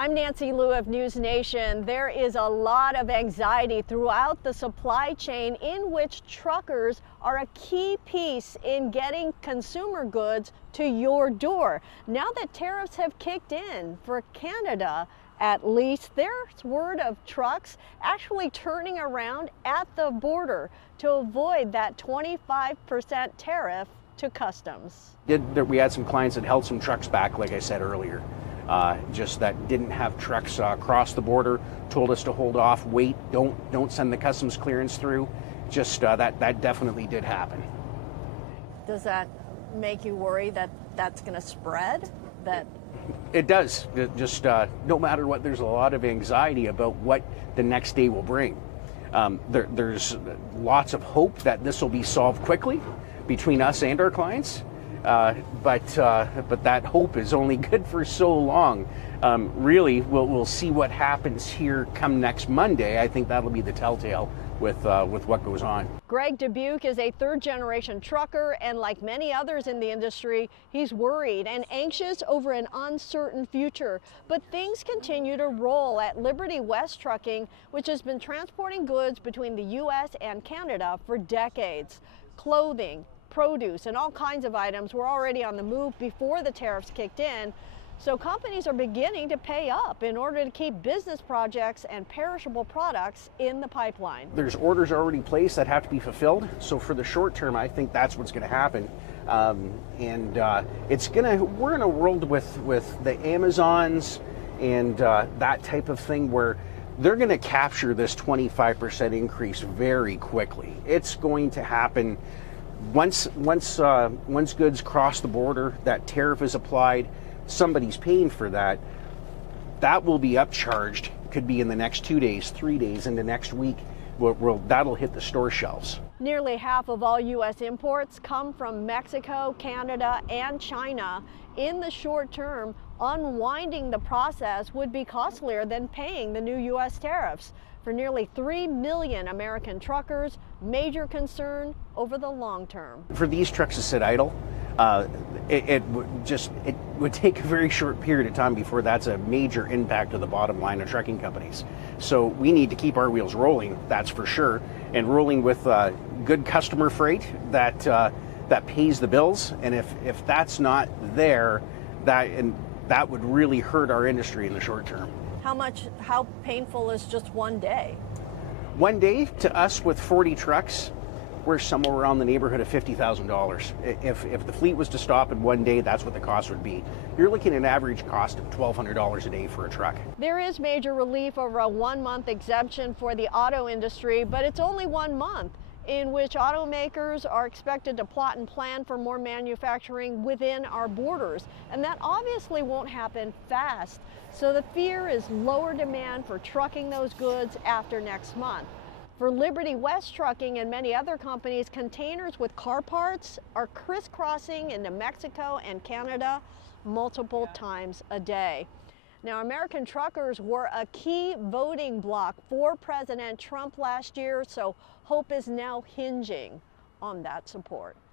I'm Nancy Liu of NewsNation. There is a lot of anxiety throughout the supply chain in which truckers are a key piece in getting consumer goods to your door. Now that tariffs have kicked in for Canada, at least, there's word of trucks actually turning around at the border to avoid that 25% tariff to customs. We had some clients that held some trucks back, like I said earlier. Just that didn't have trucks cross the border, told us to hold off, wait, don't send the customs clearance through. Just that definitely did happen. Does that make you worry that that's going to spread? It does. No matter what, there's a lot of anxiety about what the next day will bring. There's lots of hope that this will be solved quickly between us and our clients. But that hope is only good for so long. Really, we'll see what happens here come next Monday. I think that'll be the telltale with what goes on. Greg Dubuque is a third-generation trucker, and like many others in the industry, he's worried and anxious over an uncertain future. But things continue to roll at Liberty West Trucking, which has been transporting goods between the U.S. and Canada for decades. Clothing, produce, and all kinds of items were already on the move before the tariffs kicked in, so companies are beginning to pay up in order to keep business projects and perishable products in the pipeline. There's orders already placed that have to be fulfilled, so for the short term, I think that's what's going to happen. We're in a world with the Amazons and that type of thing where they're going to capture this 25% increase very quickly. It's going to happen once goods cross the border, that tariff is applied, somebody's paying for that. That will be upcharged. Could be in the next 2 days, 3 days, into next week. That'll hit the store shelves. Nearly half of all U.S. imports come from Mexico, Canada, and China. In the short term, unwinding the process would be costlier than paying the new U.S. tariffs. For nearly 3 million American truckers, major concern over the long term. For these trucks to sit idle, it would take a very short period of time before that's a major impact to the bottom line of trucking companies. So we need to keep our wheels rolling, that's for sure, and rolling with good customer freight that pays the bills. And if that's not there, that would really hurt our industry in the short term. How painful is just one day? One day to us with 40 trucks, we're somewhere around the neighborhood of $50,000. If the fleet was to stop in one day, that's what the cost would be. You're looking at an average cost of $1,200 a day for a truck. There is major relief over a 1-month exemption for the auto industry, but it's only 1 month in which automakers are expected to plot and plan for more manufacturing within our borders. And that obviously won't happen fast. So the fear is lower demand for trucking those goods after next month. For Liberty West Trucking and many other companies, containers with car parts are crisscrossing into Mexico and Canada multiple times a day. Now, American truckers were a key voting bloc for President Trump last year, so hope is now hinging on that support.